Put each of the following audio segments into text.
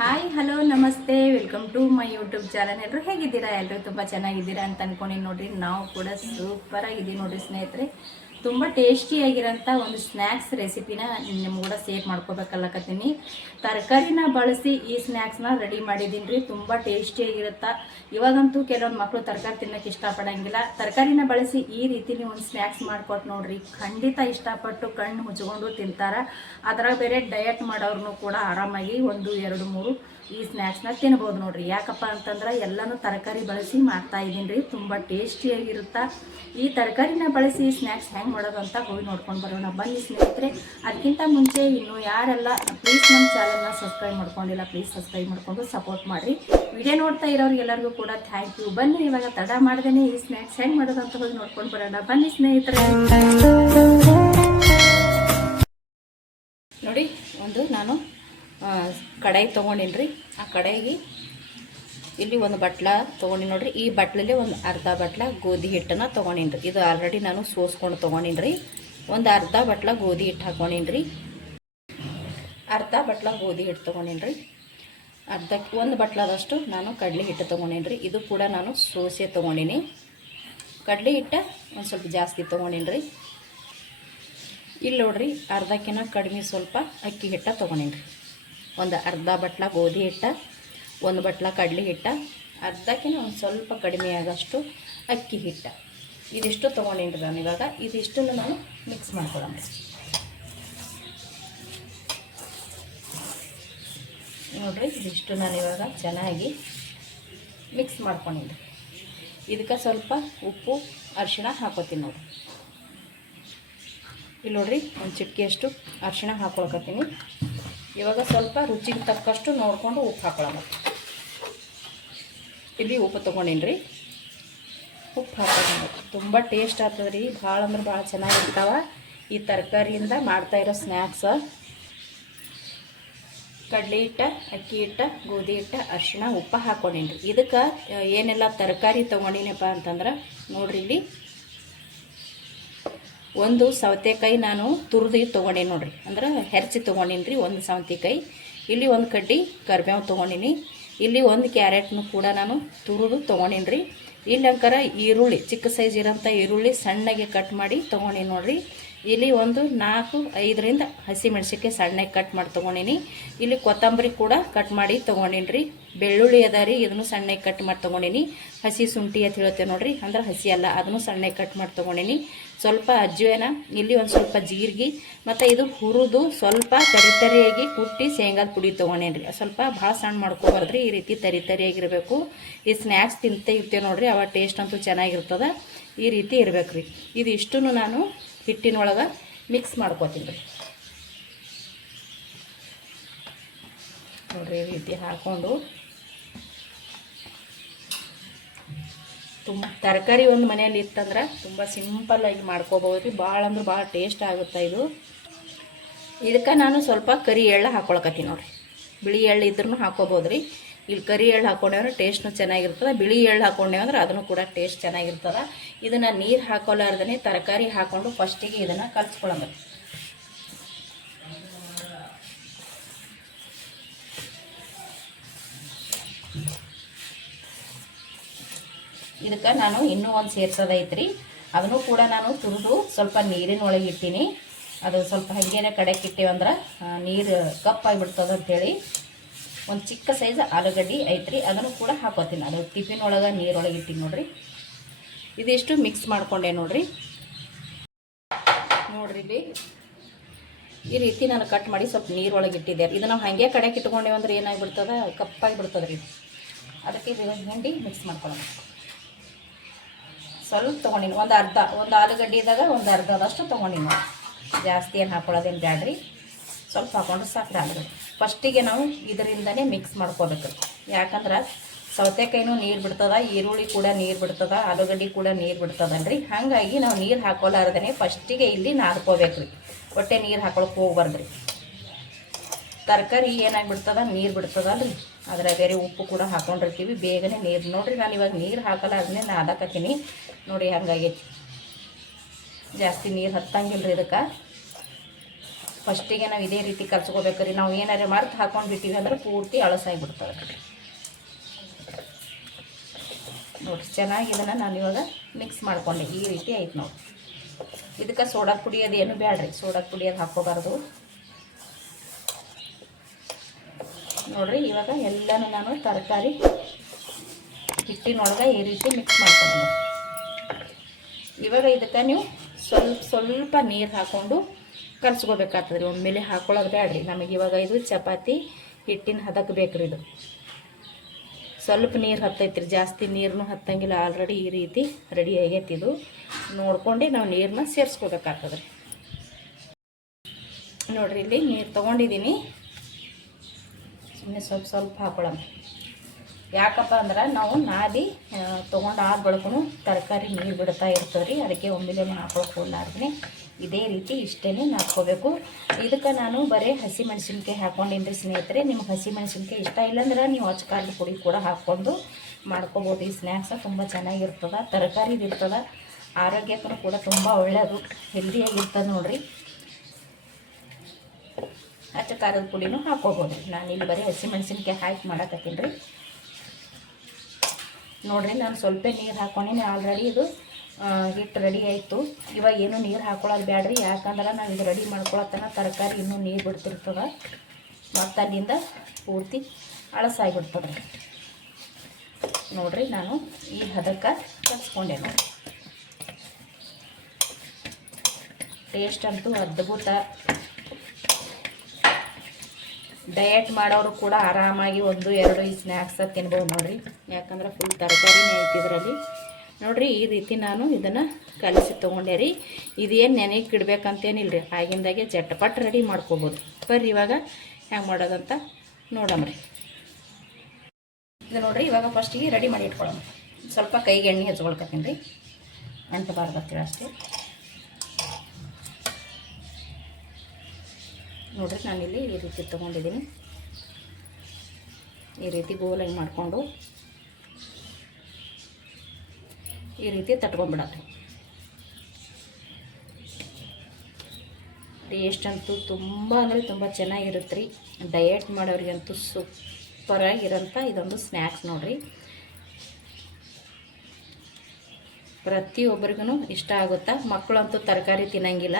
Hi hello ನಮಸ್ತೆ welcome to my YouTube channel. ಎಲ್ಲರೂ ಹೇಗಿದ್ದೀರಾ? ಎಲ್ಲರೂ ತುಂಬ ಚೆನ್ನಾಗಿದ್ದೀರಾ ಅಂತ ಅನ್ಕೊಂಡು ನೋಡ್ರಿ. ನಾವು ಕೂಡ ಸೂಪರ್ ಆಗಿದ್ದೀವಿ ನೋಡ್ರಿ ಸ್ನೇಹಿತರೆ. ತುಂಬ ಟೇಸ್ಟಿಯಾಗಿರೋಂಥ ಒಂದು ಸ್ನ್ಯಾಕ್ಸ್ ರೆಸಿಪಿನ ನಿಮ್ಗೆ ಕೂಡ ಶೇರ್ ಮಾಡ್ಕೋಬೇಕಲ್ಲಕತ್ತೀನಿ. ತರಕಾರಿನ ಬಳಸಿ ಈ ಸ್ನ್ಯಾಕ್ಸ್ನ ರೆಡಿ ಮಾಡಿದ್ದೀನಿ ರೀ. ತುಂಬ ಟೇಸ್ಟಿಯಾಗಿರುತ್ತಾ. ಇವಾಗಂತೂ ಕೆಲವೊಂದು ಮಕ್ಕಳು ತರಕಾರಿ ತಿನ್ನೋಕ್ಕೆ ಇಷ್ಟಪಡೋಂಗಿಲ್ಲ. ತರಕಾರಿನ ಬಳಸಿ ಈ ರೀತಿ ನೀವು ಒಂದು ಸ್ನ್ಯಾಕ್ಸ್ ಮಾಡ್ಕೊಟ್ಟು ನೋಡ್ರಿ, ಖಂಡಿತ ಇಷ್ಟಪಟ್ಟು ಕಣ್ಣು ಮುಚ್ಕೊಂಡು ತಿಂತಾರೆ. ಅದರ ಬೇರೆ ಡಯಟ್ ಮಾಡೋರ್ನು ಕೂಡ ಆರಾಮಾಗಿ 1, 2, 3 ಈ ಸ್ನ್ಯಾಕ್ಸ್ನ ತಿನ್ಬೋದು ನೋಡ್ರಿ. ಯಾಕಪ್ಪ ಅಂತಂದ್ರೆ ಎಲ್ಲನೂ ತರಕಾರಿ ಬಳಸಿ ಮಾಡ್ತಾ ಇದ್ದೀನಿ ರೀ. ತುಂಬ ಟೇಸ್ಟಿಯಾಗಿರುತ್ತಾ. ಈ ತರಕಾರಿನ ಬಳಸಿ ಸ್ನ್ಯಾಕ್ಸ್ ಹೆಂಗೆ ಮಾಡೋದು ಅಂತ ಹೋಗಿ ನೋಡ್ಕೊಂಡು ಬರೋಣ ಬನ್ನಿ ಸ್ನೇಹಿತರೆ. ಅದಕ್ಕಿಂತ ಮುಂಚೆ ಇನ್ನು ಯಾರೆಲ್ಲ ಪ್ಲೀಸ್ ನಮ್ಮ ಚಾನಲ್ನ ಸಬ್ಸ್ಕ್ರೈಬ್ ಮಾಡ್ಕೊಂಡಿಲ್ಲ, ಪ್ಲೀಸ್ ಸಬ್ಸ್ಕ್ರೈಬ್ ಮಾಡ್ಕೊಂಡು ಸಪೋರ್ಟ್ ಮಾಡಿರಿ. ವಿಡಿಯೋ ನೋಡ್ತಾ ಇರೋರಿಗೆಲ್ಲರಿಗೂ ಕೂಡ ಥ್ಯಾಂಕ್ ಯು. ಬನ್ನಿ ಇವಾಗ ತಡ ಮಾಡ್ದೇ ಈ ಸ್ನ್ಯಾಕ್ಸ್ ಹೆಂಗೆ ಮಾಡೋದು ಅಂತ ಹೋಗಿ ನೋಡ್ಕೊಂಡು ಬರೋಣ ಬನ್ನಿ ಸ್ನೇಹಿತರೆ. ನೋಡಿ, ಒಂದು ನಾನು ಕಡಾಯಿ ತೊಗೊಂಡಿನಿ ರೀ. ಆ ಕಡಾಯಿಗೆ ಇಲ್ಲಿ ಒಂದು ಬಟ್ಲ ತೊಗೊಂಡಿನಿ ನೋಡ್ರಿ. ಈ ಬಟ್ಲಲ್ಲಿ ಒಂದು ಅರ್ಧ ಬಟ್ಲ ಗೋಧಿ ಹಿಟ್ಟನ್ನು ತೊಗೊಂಡಿನಿ ರೀ. ಇದು ಆಲ್ರೆಡಿ ನಾನು ಸೋಸ್ಕೊಂಡು ತೊಗೊಂಡಿನಿ ರೀ. ಒಂದು ಅರ್ಧ ಬಟ್ಲ ಗೋಧಿ ಹಿಟ್ಟು ಹಾಕೊಂಡಿನಿ ರೀ. ಅರ್ಧ ಬಟ್ಲ ಗೋಧಿ ಹಿಟ್ಟು ತೊಗೊಂಡಿನಿ ರೀ. ಒಂದು ಬಟ್ಲದಷ್ಟು ನಾನು ಕಡಲೆ ಹಿಟ್ಟು ತೊಗೊಂಡಿನಿ ರೀ. ಇದು ಕೂಡ ನಾನು ಸೋಸೆ ತೊಗೊಂಡಿನಿ. ಕಡಲೆ ಹಿಟ್ಟು ಒಂದು ಸ್ವಲ್ಪ ಜಾಸ್ತಿ ತೊಗೊಂಡಿನಿ ರೀ. ಇಲ್ಲಿ ನೋಡ್ರಿ, ಅರ್ಧಕ್ಕಿಂತ ಕಡಿಮೆ ಸ್ವಲ್ಪ ಅಕ್ಕಿ ಹಿಟ್ಟು ತೊಗೊಂಡಿನಿ ರೀ. ಒಂದು ಅರ್ಧ ಬಟ್ಲ ಗೋಧಿ ಹಿಟ್ಟು, ಒಂದು ಬಟ್ಲ ಕಡಲೆ ಹಿಟ್ಟು, ಅರ್ಧಕ್ಕಿಂತ ಒಂದು ಸ್ವಲ್ಪ ಕಡಿಮೆ ಆಗೋಷ್ಟು ಅಕ್ಕಿ ಹಿಟ್ಟು, ಇದಿಷ್ಟು ತೊಗೊಂಡಿನಿ ರೀ ನಾನು. ಇವಾಗ ಇದಿಷ್ಟನ್ನು ನಾನು ಮಿಕ್ಸ್ ಮಾಡ್ಕೊಳ್ಳೋಣ. ನೋಡಿರಿ, ಇದಿಷ್ಟು ನಾನು ಇವಾಗ ಚೆನ್ನಾಗಿ ಮಿಕ್ಸ್ ಮಾಡ್ಕೊಂಡಿನಿ. ಇದಕ್ಕೆ ಸ್ವಲ್ಪ ಉಪ್ಪು ಅರಿಶಿಣ ಹಾಕೋತೀನಿ ನೋಡಿ. ಇಲ್ಲಿ ನೋಡ್ರಿ, ಒಂದು ಚಿಟಿಕೆಯಷ್ಟು ಅರಿಶಿಣ ಹಾಕೊಳಕತ್ತೀನಿ. ಇವಾಗ ಸ್ವಲ್ಪ ರುಚಿಗೆ ತಕ್ಕಷ್ಟು ನೋಡಿಕೊಂಡು ಉಪ್ಪು ಹಾಕೊಳ್ಳೋಣ. ಇಲ್ಲಿ ಉಪ್ಪು ತೊಗೊಂಡಿನಿ ರೀ. ಉಪ್ಪು ಹಾಕೋಣ. ತುಂಬ ಟೇಸ್ಟ್ ಆಗ್ತದೆ ರೀ. ಭಾಳ ಅಂದ್ರೆ ಭಾಳ ಚೆನ್ನಾಗಿರ್ತಾವೆ ಈ ತರಕಾರಿಯಿಂದ ಮಾಡ್ತಾಯಿರೋ ಸ್ನ್ಯಾಕ್ಸ್. ಕಡಲೆ ಹಿಟ್ಟು, ಅಕ್ಕಿ ಹಿಟ್ಟು, ಗೋಧಿ ಹಿಟ್ಟು, ಅರಿಶಿಣ, ಉಪ್ಪು ಹಾಕ್ಕೊಂಡಿನಿ ರೀ. ಇದಕ್ಕೆ ಏನೆಲ್ಲ ತರಕಾರಿ ತೊಗೊಂಡಿನಪ್ಪ ಅಂತಂದ್ರೆ ನೋಡ್ರಿ, ಇಲ್ಲಿ ಒಂದು ಸೌತೆಕಾಯಿ ನಾನು ತುರಿದು ತೊಗೊಂಡೀನಿ ನೋಡ್ರಿ. ಅಂದ್ರೆ ಹೆರ್ಚಿ ತೊಗೊಂಡಿನಿ ರೀ ಒಂದು ಸೌತೆಕಾಯಿ. ಇಲ್ಲಿ ಒಂದು ಕಡ್ಡಿ ಕರಿಬೇವು ತೊಗೊಂಡಿನಿ. ಇಲ್ಲಿ ಒಂದು ಕ್ಯಾರೆಟ್ನು ಕೂಡ ನಾನು ತುರಿದು ತೊಗೊಂಡಿನಿ ರೀ. ಇಲ್ಲಿ ಅಂಕರ ಈರುಳ್ಳಿ, ಚಿಕ್ಕ ಸೈಜ್ ಇರೋಂಥ ಈರುಳ್ಳಿ ಸಣ್ಣಗೆ ಕಟ್ ಮಾಡಿ ತೊಗೊಂಡಿನಿ ನೋಡ್ರಿ. ಇಲ್ಲಿ ಒಂದು 4-5 ಹಸಿಮೆಣ್ಸಿಕಾಯಿ ಸಣ್ಣಗೆ ಕಟ್ ಮಾಡಿ ತೊಗೊಂಡಿನಿ. ಇಲ್ಲಿ ಕೊತ್ತಂಬರಿ ಕೂಡ ಕಟ್ ಮಾಡಿ ತೊಗೊಂಡಿನಿ ರೀ. ಬೆಳ್ಳುಳ್ಳಿ ಅದ ರೀ, ಇದನ್ನು ಸಣ್ಣಗೆ ಕಟ್ ಮಾಡಿ ತೊಗೊಂಡಿನಿ. ಹಸಿ ಶುಂಠಿ ಅಂತ ಹೇಳ್ತೇವೆ ನೋಡ್ರಿ, ಅಂದ್ರೆ ಹಸಿ ಅಲ್ಲ, ಅದನ್ನು ಸಣ್ಣಗೆ ಕಟ್ ಮಾಡಿ ತೊಗೊಂಡಿನಿ. ಸ್ವಲ್ಪ ಅಜ್ವಾನ, ಇಲ್ಲಿ ಒಂದು ಸ್ವಲ್ಪ ಜೀರಿಗೆ, ಮತ್ತು ಇದು ಹುರಿದು ಸ್ವಲ್ಪ ತರಿಯಾಗಿ ಕುಟ್ಟಿ ಶೇಂಗಾದ ಪುಡಿ ತೊಗೊಂಡೇನಿ ರೀ. ಸ್ವಲ್ಪ ಭಾಳ ಸಣ್ಣ ಮಾಡ್ಕೊಬಾರ್ದ್ರಿ, ಈ ರೀತಿ ತರಿಯಾಗಿರಬೇಕು. ಈ ಸ್ನ್ಯಾಕ್ಸ್ ತಿಂತ ಇರ್ತೇವೆ ನೋಡ್ರಿ, ಅವ ಟೇಸ್ಟ್ ಅಂತೂ ಚೆನ್ನಾಗಿರ್ತದೆ. ಈ ರೀತಿ ಇರಬೇಕು ರೀ. ಇದು ಇಷ್ಟನ್ನು ನಾನು ಹಿಟ್ಟಿನೊಳಗೆ ಮಿಕ್ಸ್ ಮಾಡ್ಕೊತೀನಿ ರೀ. ನೋಡ್ರಿ, ಈ ರೀತಿ ಹಾಕ್ಕೊಂಡು ತುಂಬ ತರಕಾರಿ ಒಂದು ಮನೆಯಲ್ಲಿ ಇತ್ತಂದ್ರೆ ತುಂಬ ಸಿಂಪಲ್ಲಾಗಿ ಮಾಡ್ಕೋಬೋದು ರೀ. ಭಾಳ ಅಂದ್ರೆ ಭಾಳ ಟೇಸ್ಟ್ ಆಗುತ್ತೆ ಇದು. ಇದಕ್ಕೆ ನಾನು ಸ್ವಲ್ಪ ಕರಿ ಎಳ್ಳು ಹಾಕ್ಕೊಳಕತ್ತೀನಿ ನೋಡಿರಿ. ಬಿಳಿ ಎಳ್ಳು ಇದ್ರೂ ಹಾಕ್ಕೋಬೋದು ರೀ. ಇಲ್ಲಿ ಕರಿ ಎಳ್ಳು ಹಾಕ್ಕೊಂಡೇವಂದ್ರೆ ಟೇಸ್ಟ್ನು ಚೆನ್ನಾಗಿರ್ತದೆ. ಬಿಳಿ ಎಳ್ಳು ಹಾಕ್ಕೊಂಡೇವಂದ್ರೆ ಅದನ್ನು ಕೂಡ ಟೇಸ್ಟ್ ಚೆನ್ನಾಗಿರ್ತದೆ. ಇದನ್ನು ನೀರು ಹಾಕೋಲಾರ್ದೇ ತರಕಾರಿ ಹಾಕ್ಕೊಂಡು ಫಸ್ಟಿಗೆ ಇದನ್ನು ಕಲಿಸ್ಕೊಳ್ಳೋಣ. ಇದಕ್ಕೆ ನಾನು ಇನ್ನೂ ಒಂದು ಸೇರ್ಸೋದೈತ್ರಿ. ಅದನ್ನು ಕೂಡ ನಾನು ತುರಿದು ಸ್ವಲ್ಪ ನೀರಿನೊಳಗೆ ಇಟ್ಟೀನಿ. ಅದು ಸ್ವಲ್ಪ ಹಾಗೇನೆ ಕಡೆಗೆ ಇಟ್ಟೇವಂದ್ರೆ ನೀರು ಕಪ್ಪಾಗಿಬಿಡ್ತದೆ ಅಂಥೇಳಿ ಒಂದು ಚಿಕ್ಕ ಸೈಜ್ ಆಲೂಗಡ್ಡೆ ಐತ್ರಿ, ಅದನ್ನು ಕೂಡ ಹಾಕೋತೀನಿ. ಅದು ಟಿಫಿನ್ ಒಳಗೆ ನೀರೊಳಗೆ ಇಟ್ಟಿನಿ ನೋಡ್ರಿ. ಇದಿಷ್ಟು ಮಿಕ್ಸ್ ಮಾಡ್ಕೊಂಡೆ ನೋಡ್ರಿ. ನೋಡ್ರಿ, ಇಲ್ಲಿ ಈ ರೀತಿ ನಾನು ಕಟ್ ಮಾಡಿ ಸ್ವಲ್ಪ ನೀರೊಳಗೆ ಇಟ್ಟಿದ್ದೆ. ಇದು ನಾವು ಹಾಗೆ ಕಡೆಗೆ ಇಟ್ಕೊಂಡೇವಂದ್ರೆ ಏನಾಗಿಬಿಡ್ತದೆ, ಕಪ್ಪಾಗಿಬಿಡ್ತದೆ ರೀ. ಅದಕ್ಕೆ ಹಿಂಡಿ ಮಿಕ್ಸ್ ಮಾಡ್ಕೊಳ್ಳೋಣ. ಸ್ವಲ್ಪ ತೊಗೊಂಡಿನಿ, ಒಂದು ಆಲೂಗಡ್ಡೆದಾಗ ಒಂದು ಅರ್ಧದಷ್ಟು ತೊಗೊಂಡಿನಿ. ಜಾಸ್ತಿ ಏನು ಹಾಕೊಳ್ಳೋದೇನು ಬ್ಯಾಡ್ರಿ, ಸ್ವಲ್ಪ ಹಾಕೊಂಡ್ರೆ ಸಾಕು ಆಲೂಗಡ್ಡೆ. ಫಸ್ಟಿಗೆ ನಾವು ಇದರಿಂದನೇ ಮಿಕ್ಸ್ ಮಾಡ್ಕೋಬೇಕು. ಯಾಕಂದ್ರೆ ಸೌತೆಕಾಯಿನೂ ನೀರು ಬಿಡ್ತದೆ, ಈರುಳ್ಳಿ ಕೂಡ ನೀರು ಬಿಡ್ತದೆ, ಆಲೂಗಡ್ಡೆ ಕೂಡ ನೀರು ಬಿಡ್ತದಲ್ರಿ. ಹಾಗಾಗಿ ನಾವು ನೀರು ಹಾಕೋಲಾರ್ದೇ ಫಸ್ಟಿಗೆ ಇಲ್ಲಿ ನಾದ್ಕೋಬೇಕು ರೀ. ಹೊಟ್ಟೆ ನೀರು ಹಾಕೊಳಕ್ಕೆ ಹೋಗ್ಬಾರ್ದ್ರಿ. ತರಕಾರಿ ಏನಾಗಿಬಿಡ್ತದ, ನೀರು ಬಿಡ್ತದಲ್ರಿ. ಅದರ ಬೇರೆ ಉಪ್ಪು ಕೂಡ ಹಾಕೊಂಡಿರ್ತೀವಿ, ಬೇಗನೆ ನೀರು. ನೋಡಿರಿ, ನಾನು ಇವಾಗ ನೀರು ಹಾಕಲಾರ್ದೇ ನಾದಕತ್ತೀನಿ ನೋಡಿ. ಹಂಗಾಗೈತಿ, ಜಾಸ್ತಿ ನೀರು ಹತ್ತಂಗಿಲ್ಲ ರೀ ಇದಕ್ಕೆ. ಫಸ್ಟಿಗೆ ನಾವು ಇದೇ ರೀತಿ ಕಲ್ಸ್ಕೋಬೇಕ್ರಿ. ನಾವು ಏನಾರು ಮರ್ತು ಹಾಕೊಂಡು ಬಿಟ್ಟಿವಿ ಅಂದ್ರೆ ಪೂರ್ತಿ ಅಳಸಾಗಿಬಿಡ್ತದೆ ನೋಡಿರಿ. ಚೆನ್ನಾಗಿ ಇದನ್ನು ನಾನು ಇವಾಗ ಮಿಕ್ಸ್ ಮಾಡ್ಕೊಂಡೆ. ಈ ರೀತಿ ಆಯ್ತು ನೋಡಿ. ಇದಕ್ಕೆ ಸೋಡಾ ಪುಡಿ ಅದು ಏನು ಬೇಡ್ರಿ, ಸೋಡಾ ಪುಡಿ ಅದು ಹಾಕ್ಕೋಬಾರ್ದು ನೋಡಿರಿ. ಇವಾಗ ಎಲ್ಲನೂ ನಾನು ತರಕಾರಿ ಹಿಟ್ಟಿನೊಳಗೆ ಈ ರೀತಿ ಮಿಕ್ಸ್ ಮಾಡ್ಕೊಂಡು ಇವಾಗ ಇದಕ್ಕೆ ನೀವು ಸ್ವಲ್ಪ ನೀರು ಹಾಕ್ಕೊಂಡು ಕಲ್ಸ್ಕೋಬೇಕಾಗ್ತದೆ ರೀ. ಒಮ್ಮೆಲೆ ಹಾಕ್ಕೊಳ್ಳೋದು ಬೇಡ್ರಿ. ನಮಗೆ ಇವಾಗ ಇದು ಚಪಾತಿ ಹಿಟ್ಟಿನ ಹದಕ್ಕೆ ಬೇಕ್ರಿ. ಇದು ಸ್ವಲ್ಪ ನೀರು ಹತ್ತೈತ್ರಿ, ಜಾಸ್ತಿ ನೀರನ್ನು ಹತ್ತಂಗಿಲ್ಲ. ಆಲ್ರೆಡಿ ಈ ರೀತಿ ರೆಡಿ ಆಗೈತಿ. ಇದು ನೋಡ್ಕೊಂಡು ನಾವು ನೀರನ್ನ ಸೇರಿಸ್ಕೋಬೇಕಾಗ್ತದೆ ರೀ. ನೋಡಿರಿ, ಇಲ್ಲಿ ನೀರು ತೊಗೊಂಡಿದ್ದೀನಿ. ಸುಮ್ಮನೆ ಸ್ವಲ್ಪ ಹಾಕೊಳ್ಳೋಣ. ಯಾಕಪ್ಪ ಅಂದ್ರೆ ನಾವು ನಾದಿ ತೊಗೊಂಡು ಆದ ಬಳಿಗೂ ತರಕಾರಿ ನೀರು ಬಿಡ್ತಾ ಇರ್ತದೆ ರೀ. ಅದಕ್ಕೆ ಒಮ್ಮೆಲೆ ಹಾಕೊಳ್ಳೋಕೆ ಹೋಗ್ಲಾರ್ದೇ ಇದೇ ರೀತಿ ಇಷ್ಟೇ ಹಾಕ್ಕೋಬೇಕು. ಇದಕ್ಕೆ ನಾನು ಬರೀ ಹಸಿ ಮೆಣಸಿನ್ಕಾಯಿ ಹಾಕ್ಕೊಂಡಿನಿ ರೀ ಸ್ನೇಹಿತರೆ. ನಿಮ್ಗೆ ಹಸಿ ಮೆಣಸಿನ್ಕಾಯಿ ಇಷ್ಟ ಇಲ್ಲಾಂದ್ರೆ ನೀವು ಅಚ್ಚಕಾರದ ಪುಡಿ ಕೂಡ ಹಾಕ್ಕೊಂಡು ಮಾಡ್ಕೋಬೋದು. ಈ ಸ್ನ್ಯಾಕ್ಸ ತುಂಬ ಚೆನ್ನಾಗಿರ್ತದೆ, ತರಕಾರಿದು ಇರ್ತದೆ, ಆರೋಗ್ಯಕ್ಕೂ ಕೂಡ ತುಂಬ ಒಳ್ಳೆಯದು, ಹೆಲ್ದಿಯಾಗಿರ್ತದೆ ನೋಡಿರಿ. ಅಚ್ಚಕಾರದ ಪುಡಿನೂ ಹಾಕ್ಕೋಬೋದು. ನಾನು ಇಲ್ಲಿ ಬರೀ ಹಸಿ ಮೆಣಸಿನ್ಕಾಯಿ ಹಾಕಿ ಮಾಡಕತ್ತೀನಿ ರೀ. ನೋಡಿರಿ, ನಾನು ಸ್ವಲ್ಪ ನೀರು ಹಾಕ್ಕೊಂಡಿನಿ. ಆಲ್ರೆಡಿ ಇದು ಹಿಟ್ಟು ರೆಡಿ ಆಯಿತು. ಇವಾಗ ಏನೂ ನೀರು ಹಾಕೊಳ್ಳೋದು ಬೇಡ್ರಿ. ಯಾಕಂದ್ರೆ ನಾವು ಇದು ರೆಡಿ ಮಾಡ್ಕೊಳತ್ತನ ತರಕಾರಿ ಇನ್ನೂ ನೀರು ಬಿಡ್ತಿರ್ತದೆ, ಮತ್ತು ಅಲ್ಲಿಂದ ಪೂರ್ತಿ ಅಳಸಾಗಿಬಿಡ್ತದೆ ನೋಡಿರಿ. ನಾನು ಈ ಹದಕ್ಕೆ ಕಲಿಸ್ಕೊಂಡೆ ನೋಡಿ. ಟೇಸ್ಟ್ ಅಂತೂ ಅದ್ಭುತ. ಡಯಟ್ ಮಾಡೋರು ಕೂಡ ಆರಾಮಾಗಿ 1-2 ಈ ಸ್ನ್ಯಾಕ್ಸ ತಿನ್ಬೋದು ನೋಡಿರಿ. ಯಾಕಂದ್ರೆ ಫುಲ್ ತರಕಾರಿನೇ ಐತಿ ಇದರಲ್ಲಿ ನೋಡಿರಿ. ಈ ರೀತಿ ನಾನು ಇದನ್ನು ಕಲಿಸಿ ತೊಗೊಂಡೆ ರೀ. ಇದೇನು ನೆನೆಗೆ ಇಡ್ಬೇಕಂತೇನಿಲ್ಲ ರೀ, ಆಗಿಂದಾಗೆ ಚಟ್ಪಟ್ ರೆಡಿ ಮಾಡ್ಕೋಬೋದು. ಬರ್ರಿ ಇವಾಗ ಹೆಂಗೆ ಮಾಡೋದಂತ ನೋಡಮ್ರಿ. ಇದು ನೋಡಿರಿ, ಇವಾಗ ಫಸ್ಟಿಗೆ ರೆಡಿ ಮಾಡಿ ಇಟ್ಕೊಳ್ಳೋಣ. ಸ್ವಲ್ಪ ಕೈಗೆ ಎಣ್ಣೆ ಹಚ್ಕೊಳ್ಕತ್ತೀನಿ ರೀ, ಅಂಟಬಾರ್ದತ್ತೇಳಿ ಅಷ್ಟೇ. ನೋಡಿರಿ, ನಾನಿಲ್ಲಿ ಈ ರೀತಿ ತೊಗೊಂಡಿದ್ದೀನಿ. ಈ ರೀತಿ ಗೋಲಾಗಿ ಮಾಡಿಕೊಂಡು ಈ ರೀತಿ ತಟ್ಕೊಂಡ್ಬಿಡತ್ತೆ. ಟೇಸ್ಟ್ ಅಂತೂ ತುಂಬ ಅಂದರೆ ತುಂಬ ಚೆನ್ನಾಗಿರುತ್ತೆ ರೀ. ಡಯಟ್ ಮಾಡೋರಿಗಂತೂ ಸೂಪರಾಗಿರೋಂಥ ಇದೊಂದು ಸ್ನ್ಯಾಕ್ಸ್ ನೋಡಿರಿ. ಪ್ರತಿಯೊಬ್ಬರಿಗೂ ಇಷ್ಟ ಆಗುತ್ತಾ. ಮಕ್ಕಳಂತೂ ತರಕಾರಿ ತಿನ್ನಂಗಿಲ್ಲ.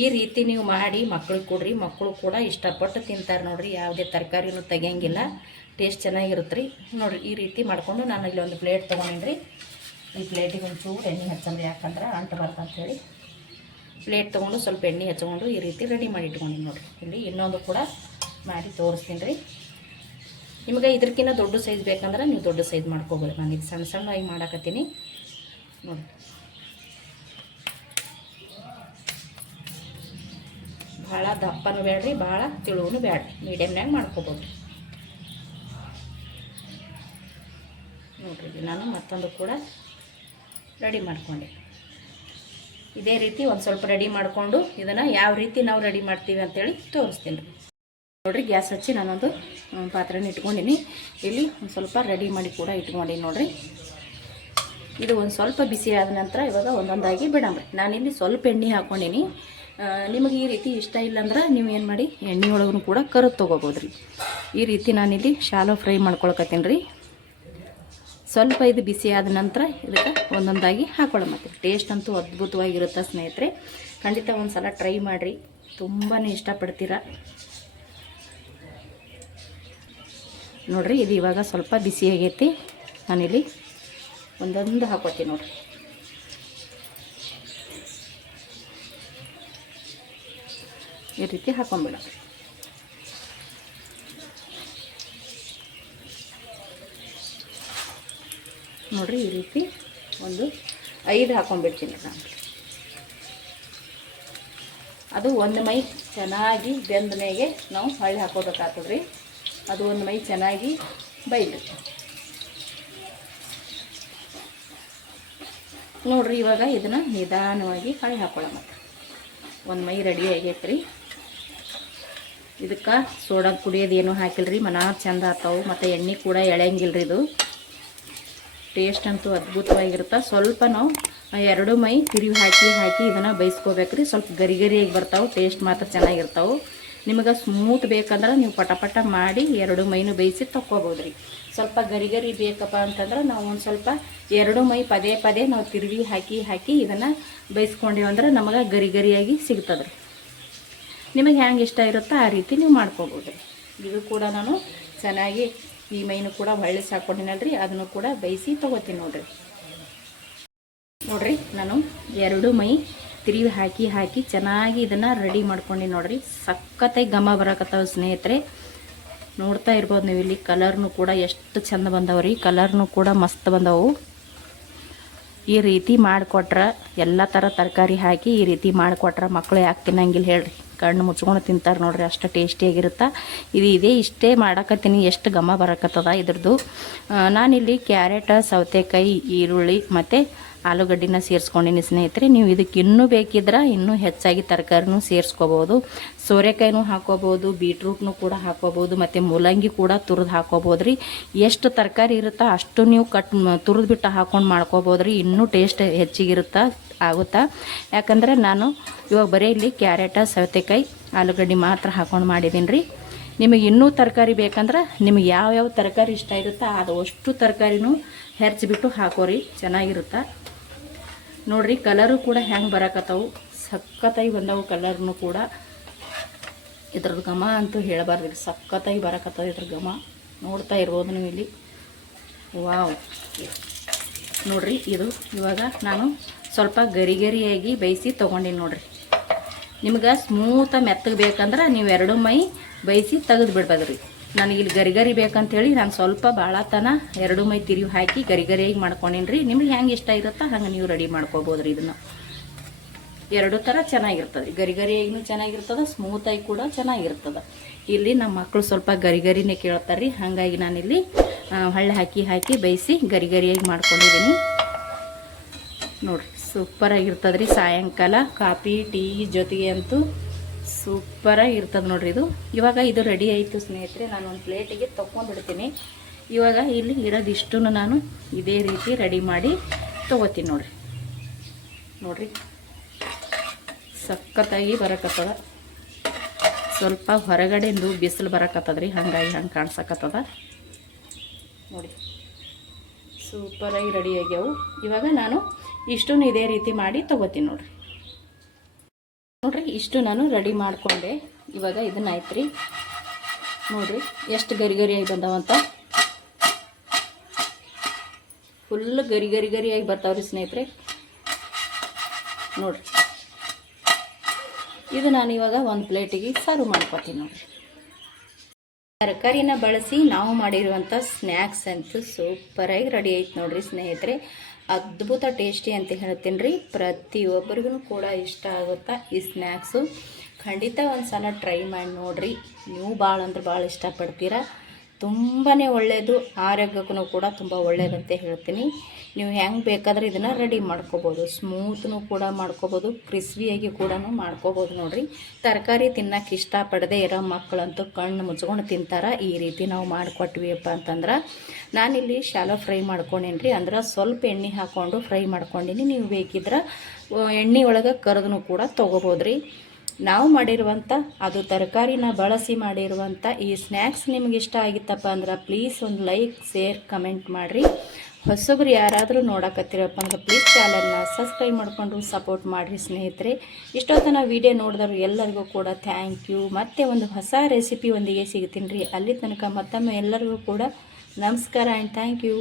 ಈ ರೀತಿ ನೀವು ಮಾಡಿ ಮಕ್ಳಿಗೆ ಕೊಡ್ರಿ, ಮಕ್ಕಳು ಕೂಡ ಇಷ್ಟಪಟ್ಟು ತಿಂತಾರೆ ನೋಡಿರಿ. ಯಾವುದೇ ತರಕಾರಿನೂ ತೆಗಿಯಂಗಿಲ್ಲ, ಟೇಸ್ಟ್ ಚೆನ್ನಾಗಿರುತ್ತೆ ರೀ. ನೋಡಿರಿ, ಈ ರೀತಿ ಮಾಡಿಕೊಂಡು ನಾನು ಇಲ್ಲಿ ಒಂದು ಪ್ಲೇಟ್ ತೊಗೊಂಡಿನಿ ರೀ. ಈ ಪ್ಲೇಟಿಗೆ ಒಂಚೂರು ಎಣ್ಣೆ ಹಚ್ಚಂದ್ರೆ, ಯಾಕಂದ್ರೆ ಅಂಟಬಾರ್ದು ಅಂಥೇಳಿ ಪ್ಲೇಟ್ ತೊಗೊಂಡು ಸ್ವಲ್ಪ ಎಣ್ಣೆ ಹಚ್ಕೊಂಡು ಈ ರೀತಿ ರೆಡಿ ಮಾಡಿ ಇಟ್ಕೊಂಡಿನಿ ನೋಡಿರಿ. ಇಲ್ಲಿ ಇನ್ನೊಂದು ಕೂಡ ಮಾಡಿ ತೋರಿಸ್ತೀನಿ ರೀ. ನಿಮಗೆ ಇದಕ್ಕಿಂತ ದೊಡ್ಡ ಸೈಜ್ ಬೇಕಂದ್ರೆ ನೀವು ದೊಡ್ಡ ಸೈಜ್ ಮಾಡ್ಕೋಬೋದು. ನಾನು ಇದು ಸಣ್ಣ ಸಣ್ಣವಾಗಿ ಮಾಡಾಕತ್ತೀನಿ ನೋಡಿ. ಭಾಳ ದಪ್ಪನೂ ಬೇಡ್ರಿ, ಭಾಳ ತಿಳುವೂ ಬೇಡ್ರಿ, ಮೀಡಿಯಮ್ನಾಗ ಮಾಡ್ಕೋಬೋದು ನೋಡಿರಿ. ನಾನು ಮತ್ತೊಂದು ಕೂಡ ರೆಡಿ ಮಾಡಿಕೊಂಡೆ. ಇದೇ ರೀತಿ ಒಂದು ಸ್ವಲ್ಪ ರೆಡಿ ಮಾಡಿಕೊಂಡು ಇದನ್ನು ಯಾವ ರೀತಿ ನಾವು ರೆಡಿ ಮಾಡ್ತೀವಿ ಅಂತೇಳಿ ತೋರಿಸ್ತೀನಿ ರೀ. ನೋಡಿರಿ, ಗ್ಯಾಸ್ ಹಚ್ಚಿ ನಾನೊಂದು ಪಾತ್ರೆನ ಇಟ್ಕೊಂಡಿನಿ. ಇಲ್ಲಿ ಒಂದು ಸ್ವಲ್ಪ ರೆಡಿ ಮಾಡಿ ಕೂಡ ಇಟ್ಕೊಂಡಿನಿ ನೋಡಿರಿ. ಇದು ಒಂದು ಸ್ವಲ್ಪ ಬಿಸಿ ಆದ ನಂತರ ಇವಾಗ ಒಂದೊಂದಾಗಿ ಬಿಡಂಬ್ರಿ. ನಾನಿಲ್ಲಿ ಸ್ವಲ್ಪ ಎಣ್ಣೆ ಹಾಕ್ಕೊಂಡಿನಿ. ನಿಮಗೆ ಈ ರೀತಿ ಇಷ್ಟ ಇಲ್ಲಾಂದ್ರೆ ನೀವು ಏನು ಮಾಡಿ ಎಣ್ಣೆ ಒಳಗೂ ಕೂಡ ಕರೆದು ತೊಗೋಬೋದು ರೀ. ಈ ರೀತಿ ನಾನಿಲ್ಲಿ ಶಾಲೋ ಫ್ರೈ ಮಾಡ್ಕೊಳಕತ್ತೀನಿ ರೀ. ಸ್ವಲ್ಪ ಇದು ಬಿಸಿ ಆದ ನಂತರ ಇದಕ್ಕೆ ಒಂದೊಂದಾಗಿ ಹಾಕೊಳ್ಳೋಮತ್ತೀವಿ. ಟೇಸ್ಟ್ ಅಂತೂ ಅದ್ಭುತವಾಗಿರುತ್ತೆ ಸ್ನೇಹಿತರೆ. ಖಂಡಿತ ಒಂದು ಸಲ ಟ್ರೈ ಮಾಡಿರಿ, ತುಂಬಾ ಇಷ್ಟಪಡ್ತೀರ ನೋಡಿರಿ. ಇದು ಇವಾಗ ಸ್ವಲ್ಪ ಬಿಸಿ ಆಗೈತಿ. ನಾನಿಲ್ಲಿ ಒಂದೊಂದು ಹಾಕೋತೀನಿ ನೋಡಿರಿ. ಈ ರೀತಿ ಹಾಕೊಂಡ್ಬಿಡ. ನೋಡಿರಿ, ಈ ರೀತಿ ಒಂದು 5 ಹಾಕೊಂಡ್ಬಿಡ್ತೀನಿ ನಾನು. ಅದು ಒಂದು ಮೈ ಚೆನ್ನಾಗಿ ಬೆಂದ ಮೇಲೆ ನಾವು ಹೊಳ್ಳಿ ಹಾಕೋಬೇಕಾಗ್ತದೆ ರೀ. ಅದು ಒಂದು ಮೈ ಚೆನ್ನಾಗಿ ಬೈಲಿ ನೋಡಿರಿ. ಇವಾಗ ಇದನ್ನು ನಿಧಾನವಾಗಿ ಹೊಳ್ಳಿ ಹಾಕೊಳ್ಳೋಣ. ಒಂದು ಮೈ ರೆಡಿ ಆಗೈತೆ ರೀ. ಇದಕ್ಕೆ ಸೋಡಾ ಕುಡಿಯೋದು ಏನೂ ಹಾಕಿಲ್ಲ ರೀ. ಮನ ಚಂದ ಆಗ್ತಾವೆ, ಮತ್ತು ಎಣ್ಣೆ ಕೂಡ ಎಳೆಯಂಗಿಲ್ಲ ರೀ. ಇದು ಟೇಸ್ಟ್ ಅಂತೂ ಅದ್ಭುತವಾಗಿರುತ್ತೆ. ಸ್ವಲ್ಪ ನಾವು ಎರಡು ಮೈ ತಿರುವಿ ಹಾಕಿ ಇದನ್ನು ಬೇಯಿಸ್ಕೋಬೇಕ್ರಿ. ಸ್ವಲ್ಪ ಗರಿ ಗರಿಯಾಗಿ ಬರ್ತಾವೆ, ಟೇಸ್ಟ್ ಮಾತ್ರ ಚೆನ್ನಾಗಿರ್ತಾವೆ. ನಿಮಗೆ ಸ್ಮೂತ್ ಬೇಕಂದ್ರೆ ನೀವು ಪಟ ಮಾಡಿ ಎರಡು ಮೈನೂ ಬೇಯಿಸಿ ತಕ್ಕೋಬೋದು ರೀ. ಸ್ವಲ್ಪ ಗರಿ ಗರಿ ಬೇಕಪ್ಪ ಅಂತಂದ್ರೆ ನಾವು ಒಂದು ಸ್ವಲ್ಪ ಎರಡು ಮೈ ಪದೇ ನಾವು ತಿರುವಿ ಹಾಕಿ ಇದನ್ನು ಬೇಯಿಸ್ಕೊಂಡೀವಿ ಅಂದ್ರೆ ನಮಗೆ ಗರಿ ಗರಿಯಾಗಿ ಸಿಗ್ತದೆ ರೀ. ನಿಮಗೆ ಹೆಂಗೆ ಇಷ್ಟ ಇರುತ್ತೋ ಆ ರೀತಿ ನೀವು ಮಾಡ್ಕೋಬೋದು ರೀ. ಇದು ಕೂಡ ನಾನು ಚೆನ್ನಾಗಿ ಈ ಮೈನು ಕೂಡ ಹೊಳ್ಳಿಸಿ ಹಾಕ್ಕೊಂಡಿನಲ್ರಿ, ಅದನ್ನು ಕೂಡ ಬೇಯಿಸಿ ತೊಗೋತೀನಿ ನೋಡ್ರಿ. ನಾನು ಎರಡು ಮೈ ತಿರುವಿ ಹಾಕಿ ಚೆನ್ನಾಗಿ ಇದನ್ನು ರೆಡಿ ಮಾಡ್ಕೊಂಡು ನೋಡ್ರಿ. ಸಖತ್ತಾಗಿ ಘಮ ಬರಕತ್ತಾವ ಸ್ನೇಹಿತರೆ. ನೋಡ್ತಾ ಇರ್ಬೋದು ನೀವು ಇಲ್ಲಿ. ಕಲರ್ನು ಕೂಡ ಎಷ್ಟು ಚಂದ ಬಂದವ್ರಿ, ಕಲರ್ನು ಕೂಡ ಮಸ್ತ್ ಬಂದವು. ಈ ರೀತಿ ಮಾಡಿಕೊಟ್ರೆ ಎಲ್ಲ ಥರ ತರಕಾರಿ ಹಾಕಿ ಈ ರೀತಿ ಮಾಡಿಕೊಟ್ರೆ ಮಕ್ಕಳು ಯಾಕೆ ತಿನ್ನಂಗಿಲ್ಲ ಹೇಳ್ರಿ, ಕಣ್ಣು ಮುಚ್ಕೊಂಡು ತಿಂತಾರೆ ನೋಡ್ರಿ, ಅಷ್ಟು ಟೇಸ್ಟಿಯಾಗಿರುತ್ತೆ. ಇಷ್ಟೇ ಮಾಡಕತ್ತೀನಿ, ಎಷ್ಟು ಘಮ ಬರಕತ್ತದ ಇದ್ರದ್ದು. ನಾನಿಲ್ಲಿ ಕ್ಯಾರೆಟ್, ಸೌತೆಕಾಯಿ, ಈರುಳ್ಳಿ ಮತ್ತು ಆಲೂಗಡ್ಡಿನ ಸೇರಿಸ್ಕೊಂಡಿನಿ ಸ್ನೇಹಿತರೆ. ನೀವು ಇದಕ್ಕೆ ಇನ್ನೂ ಬೇಕಿದ್ರೆ ಇನ್ನೂ ಹೆಚ್ಚಾಗಿ ತರಕಾರಿನೂ ಸೇರಿಸ್ಕೋಬೋದು. ಸೋರೆಕಾಯಿನೂ ಹಾಕೋಬೋದು, ಬೀಟ್ರೂಟ್ನೂ ಕೂಡ ಹಾಕೋಬೋದು, ಮತ್ತು ಮೂಲಂಗಿ ಕೂಡ ತುರಿದು ಹಾಕೋಬೋದು ರೀ. ಎಷ್ಟು ತರಕಾರಿ ಇರುತ್ತಾ ಅಷ್ಟು ನೀವು ತುರಿದು ಬಿಟ್ಟು ಹಾಕ್ಕೊಂಡು ಮಾಡ್ಕೋಬೋದು ರೀ. ಇನ್ನೂ ಟೇಸ್ಟ್ ಹೆಚ್ಚಿಗಿರುತ್ತಾ ಆಗುತ್ತಾ. ಯಾಕಂದರೆ ನಾನು ಇವಾಗ ಬರೀ ಇಲ್ಲಿ ಕ್ಯಾರೆಟ, ಸೌತೆಕಾಯಿ, ಆಲೂಗಡ್ಡೆ ಮಾತ್ರ ಹಾಕ್ಕೊಂಡು ಮಾಡಿದ್ದೀನಿ ರೀ. ನಿಮಗೆ ಇನ್ನೂ ತರಕಾರಿ ಬೇಕಂದ್ರೆ ನಿಮಗೆ ಯಾವ್ಯಾವ ತರಕಾರಿ ಇಷ್ಟ ಇರುತ್ತಾ ಅದು ಅಷ್ಟು ತರಕಾರಿನೂ ಹೆರ್ಚಿಬಿಟ್ಟು ಹಾಕೋರಿ, ಚೆನ್ನಾಗಿರುತ್ತೆ ನೋಡ್ರಿ. ಕಲರು ಕೂಡ ಹೆಂಗೆ ಬರಕತ್ತವು, ಸಖತ್ತಾಗಿ ಬಂದವು ಕಲರ್ನು ಕೂಡ. ಇದ್ರದ್ದು ಘಮ ಅಂತೂ ಹೇಳಬಾರ್ದು, ಸಖತ್ತಾಗಿ ಬರಕತ್ತವ ಇದ್ರ ಘಮ. ನೋಡ್ತಾ ಇರ್ಬೋದು ನೀವು ಇಲ್ಲಿ. ವಾವ್ ನೋಡ್ರಿ. ಇದು ಇವಾಗ ನಾನು ಸ್ವಲ್ಪ ಗರಿಯಾಗಿ ಬೇಯಿಸಿ ತೊಗೊಂಡಿನಿ ನೋಡ್ರಿ. ನಿಮ್ಗೆ ಸ್ಮೂತ ಮೆತ್ತಗೆ ಬೇಕಂದ್ರೆ ನೀವು ಎರಡು ಮೈ ಬೇಯಿಸಿ ತೆಗೆದು ಬಿಡ್ಬೋದು ರೀ. ನನಗಿಲ್ಲಿ ಗರಿ ಬೇಕಂತೇಳಿ ನಾನು ಸ್ವಲ್ಪ ಭಾಳತನ ಎರಡು ಮೈ ತಿರುವಿ ಹಾಕಿ ಗರಿಯಾಗಿ ಮಾಡ್ಕೊಂಡಿನಿ ರೀ. ನಿಮ್ಗೆ ಹೆಂಗೆ ಇಷ್ಟ ಇರುತ್ತೋ ಹಂಗೆ ನೀವು ರೆಡಿ ಮಾಡ್ಕೋಬೋದು ರೀ. ಇದನ್ನು ಎರಡು ಥರ ಚೆನ್ನಾಗಿರ್ತದೆ, ಗರಿಯಾಗಿನೂ ಚೆನ್ನಾಗಿರ್ತದೆ, ಸ್ಮೂತಾಗಿ ಕೂಡ ಚೆನ್ನಾಗಿರ್ತದೆ. ಇಲ್ಲಿ ನಮ್ಮ ಮಕ್ಕಳು ಸ್ವಲ್ಪ ಗರಿನೇ ಕೇಳ್ತಾರೆ ರೀ, ಹಾಗಾಗಿ ನಾನಿಲ್ಲಿ ಹಳ್ಳಿ ಹಾಕಿ ಬೇಯಿಸಿ ಗರಿಯಾಗಿ ಮಾಡ್ಕೊಂಡಿದ್ದೀನಿ ನೋಡಿರಿ. ಸೂಪರಾಗಿರ್ತದೆ ರೀ. ಸಾಯಂಕಾಲ ಕಾಫಿ ಟೀ ಜೊತೆಗೆ ಅಂತೂ ಸೂಪರಾಗಿ ಇರ್ತದೆ ನೋಡ್ರಿ ಇದು. ಇವಾಗ ಇದು ರೆಡಿ ಆಯಿತು ಸ್ನೇಹಿತರೆ. ನಾನು ಒಂದು ಪ್ಲೇಟಿಗೆ ತೊಗೊಂಡ್ಬಿಡ್ತೀನಿ. ಇವಾಗ ಇಲ್ಲಿ ಇರೋದಿಷ್ಟು ನಾನು ಇದೇ ರೀತಿ ರೆಡಿ ಮಾಡಿ ತೊಗೋತೀನಿ ನೋಡ್ರಿ. ಸಖತ್ತಾಗಿ ಬರಕತ್ತದ. ಸ್ವಲ್ಪ ಹೊರಗಡೆಂದು ಬಿಸಿಲು ಬರಕತ್ತದ ರೀ, ಹಂಗಾಗಿ ಹಂಗೆ ಕಾಣಿಸಕತ್ತದ ನೋಡಿ. ಸೂಪರಾಗಿ ರೆಡಿ ಆಗ್ಯಾವು. ಇವಾಗ ನಾನು ಇಷ್ಟನ್ನು ಇದೇ ರೀತಿ ಮಾಡಿ ತೊಗೋತೀನಿ ನೋಡ್ರಿ. ಇಷ್ಟು ನಾನು ರೆಡಿ ಮಾಡಿಕೊಂಡೆ. ಇವಾಗ ಇದನ್ನ ಆಯ್ತು ರೀ ನೋಡ್ರಿ, ಎಷ್ಟು ಗರಿಯಾಗಿ ಬಂದವಂತ. ಫುಲ್ ಗರಿಯಾಗಿ ಬರ್ತಾವ್ರಿ ಸ್ನೇಹಿತರೆ ನೋಡ್ರಿ. ಇದು ನಾನು ಇವಾಗ ಒಂದು ಪ್ಲೇಟಿಗೆ ಸರ್ವ್ ಮಾಡ್ಕೊತೀನಿ ನೋಡ್ರಿ. ತರಕಾರಿನ ಬಳಸಿ ನಾವು ಮಾಡಿರುವಂಥ ಸ್ನ್ಯಾಕ್ಸ್ ಅಂತೂ ಸೂಪರಾಗಿ ರೆಡಿ ಆಯ್ತು ನೋಡ್ರಿ ಸ್ನೇಹಿತರೆ. ಅದ್ಭುತ ಟೇಸ್ಟಿ ಅಂತ ಹೇಳ್ತೀನಿ ರೀ. ಪ್ರತಿಯೊಬ್ಬರಿಗೂ ಕೂಡ ಇಷ್ಟ ಆಗುತ್ತಾ ಈ ಸ್ನ್ಯಾಕ್ಸು. ಖಂಡಿತ ಒಂದು ಸಲ ಟ್ರೈ ಮಾಡಿ ನೋಡಿರಿ. ನೀವು ಭಾಳ ಅಂದ್ರೆ ಭಾಳ ಇಷ್ಟಪಡ್ತೀರಾ. ತುಂಬಾ ಒಳ್ಳೆಯದು, ಆರೋಗ್ಯಕ್ಕೂ ಕೂಡ ತುಂಬ ಒಳ್ಳೆಯದಂತೆ ಹೇಳ್ತೀನಿ. ನೀವು ಹೆಂಗೆ ಬೇಕಾದ್ರೆ ಇದನ್ನು ರೆಡಿ ಮಾಡ್ಕೋಬೋದು. ಸ್ಮೂತ್ನೂ ಕೂಡ ಮಾಡ್ಕೋಬೋದು, ಕ್ರಿಸ್ಪಿಯಾಗಿ ಕೂಡ ಮಾಡ್ಕೋಬೋದು ನೋಡಿರಿ. ತರಕಾರಿ ತಿನ್ನೋಕೆ ಇಷ್ಟಪಡದೆ ಇರೋ ಮಕ್ಕಳಂತೂ ಕಣ್ಣು ಮುಚ್ಕೊಂಡು ತಿಂತಾರೆ. ಈ ರೀತಿ ನಾವು ಮಾಡಿಕೊಟ್ವಿಯಪ್ಪ ಅಂತಂದ್ರೆ, ನಾನಿಲ್ಲಿ ಶಾಲೋ ಫ್ರೈ ಮಾಡ್ಕೊಂಡೇನಿ ರೀ. ಅಂದ್ರೆ ಸ್ವಲ್ಪ ಎಣ್ಣೆ ಹಾಕ್ಕೊಂಡು ಫ್ರೈ ಮಾಡ್ಕೊಂಡಿನಿ. ನೀವು ಬೇಕಿದ್ರೆ ಎಣ್ಣೆ ಒಳಗೆ ಕರೆದೂ ಕೂಡ ತೊಗೋಬೋದು ರೀ. ನಾವು ಮಾಡಿರುವಂಥ ಅದು ತರಕಾರಿನ ಬಳಸಿ ಮಾಡಿರುವಂಥ ಈ ಸ್ನ್ಯಾಕ್ಸ್ ನಿಮ್ಗೆ ಇಷ್ಟ ಆಗಿತ್ತಪ್ಪ ಅಂದ್ರೆ ಪ್ಲೀಸ್ ಒಂದು ಲೈಕ್, ಶೇರ್, ಕಮೆಂಟ್ ಮಾಡಿರಿ. ಹೊಸಬ್ರು ಯಾರಾದರೂ ನೋಡಕತ್ತಿರಪ್ಪ ಅಂದ್ರೆ ಪ್ಲೀಸ್ ಚಾನಲ್ನ ಸಬ್ಸ್ಕ್ರೈಬ್ ಮಾಡಿಕೊಂಡು ಸಪೋರ್ಟ್ ಮಾಡಿರಿ ಸ್ನೇಹಿತರೆ. ಇಷ್ಟೊತ್ತನ ವಿಡಿಯೋ ನೋಡಿದವರು ಎಲ್ಲರಿಗೂ ಕೂಡ ಥ್ಯಾಂಕ್ ಯು. ಮತ್ತೆ ಒಂದು ಹೊಸ ರೆಸಿಪಿ ಒಂದಿಗೆ ಸಿಗ್ತೀನಿ ರೀ. ಅಲ್ಲಿ ತನಕ ಮತ್ತೊಮ್ಮೆ ಎಲ್ಲರಿಗೂ ಕೂಡ ನಮಸ್ಕಾರ ಆ್ಯಂಡ್ ಥ್ಯಾಂಕ್ ಯು.